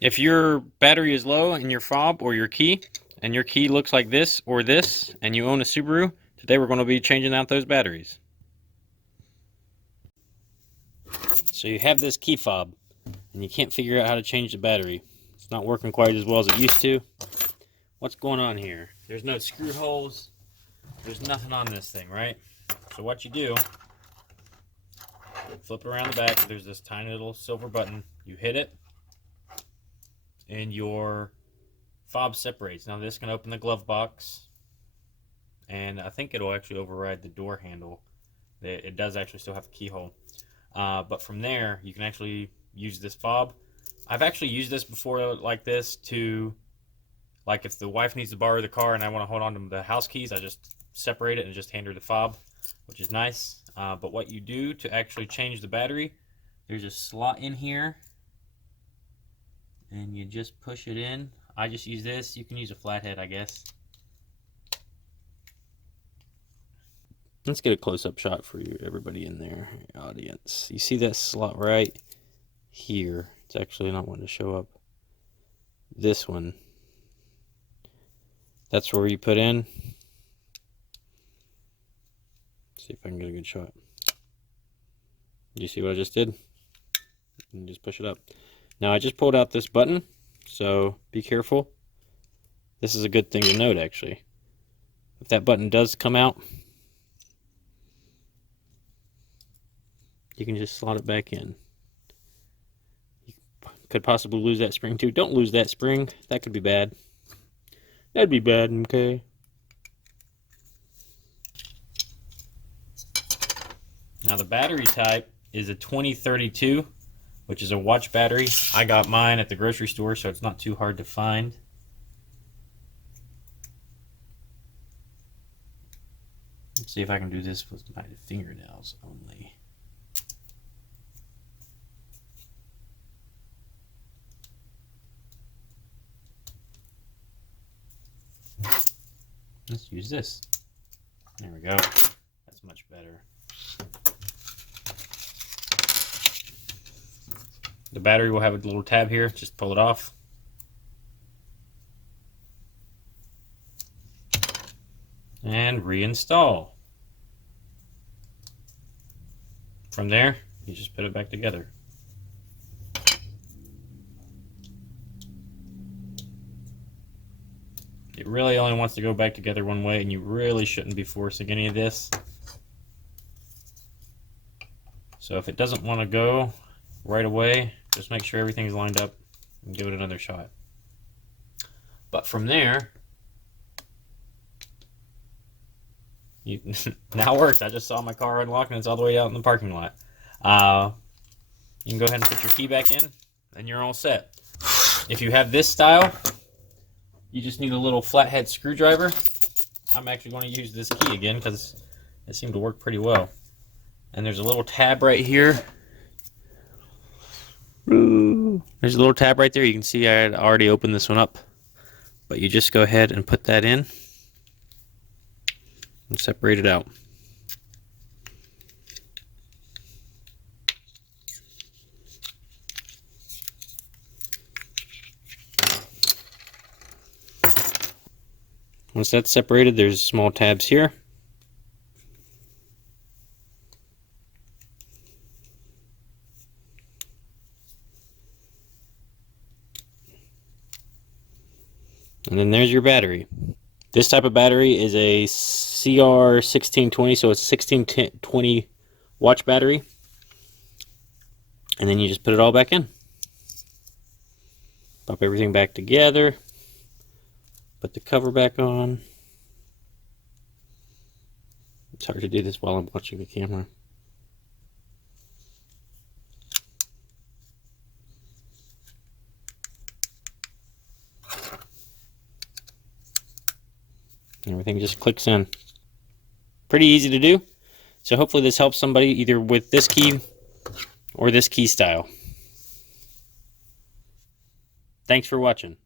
If your battery is low in your fob or your key, and your key looks like this or this, and you own a Subaru, today we're going to be changing out those batteries. So you have this key fob, and you can't figure out how to change the battery. It's not working quite as well as it used to. What's going on here? There's no screw holes. There's nothing on this thing, right? So what you do, flip it around the back. There's this tiny little silver button. You hit it, and your fob separates. Now this can open the glove box, and I think it'll actually override the door handle. It does actually still have a keyhole. But from there, you can actually use this fob. I've actually used this before like this to, like if the wife needs to borrow the car and I want to hold on to the house keys, I just separate it and just hand her the fob, which is nice. But what you do to actually change the battery, there's a slot in here, and you just push it in. I just use this. You can use a flathead, I guess. Let's get a close-up shot for you, everybody in there, audience. You see that slot right here? It's actually not wanting to show up. This one. That's where you put in. See if I can get a good shot. You see what I just did? And just push it up. Now I just pulled out this button, so be careful. This is a good thing to note, actually. If that button does come out, you can just slot it back in. You could possibly lose that spring too. Don't lose that spring. That could be bad. That'd be bad, okay? Now the battery type is a 2032, which is a watch battery. I got mine at the grocery store, so it's not too hard to find. Let's see if I can do this with my fingernails only. Let's use this. There we go. That's much better. The battery will have a little tab here. Just pull it off. And reinstall. From there, you just put it back together. It really only wants to go back together one way, and you really shouldn't be forcing any of this. So if it doesn't want to go right away, just make sure everything's lined up and give it another shot. But from there, now it works. I just saw my car unlock and it's all the way out in the parking lot. You can go ahead and put your key back in and you're all set. If you have this style, you just need a little flathead screwdriver. I'm actually going to use this key again because it seemed to work pretty well. And there's a little tab right here. There's a little tab right there. You can see I had already opened this one up. But you just go ahead and put that in and separate it out. Once that's separated, there's small tabs here. And then there's your battery. This type of battery is a CR1620, so it's 1620 watch battery. And then you just put it all back in. Pop everything back together. Put the cover back on. It's hard to do this while I'm watching the camera. Everything just clicks in. Pretty easy to do. So hopefully this helps somebody either with this key or this key style. Thanks for watching.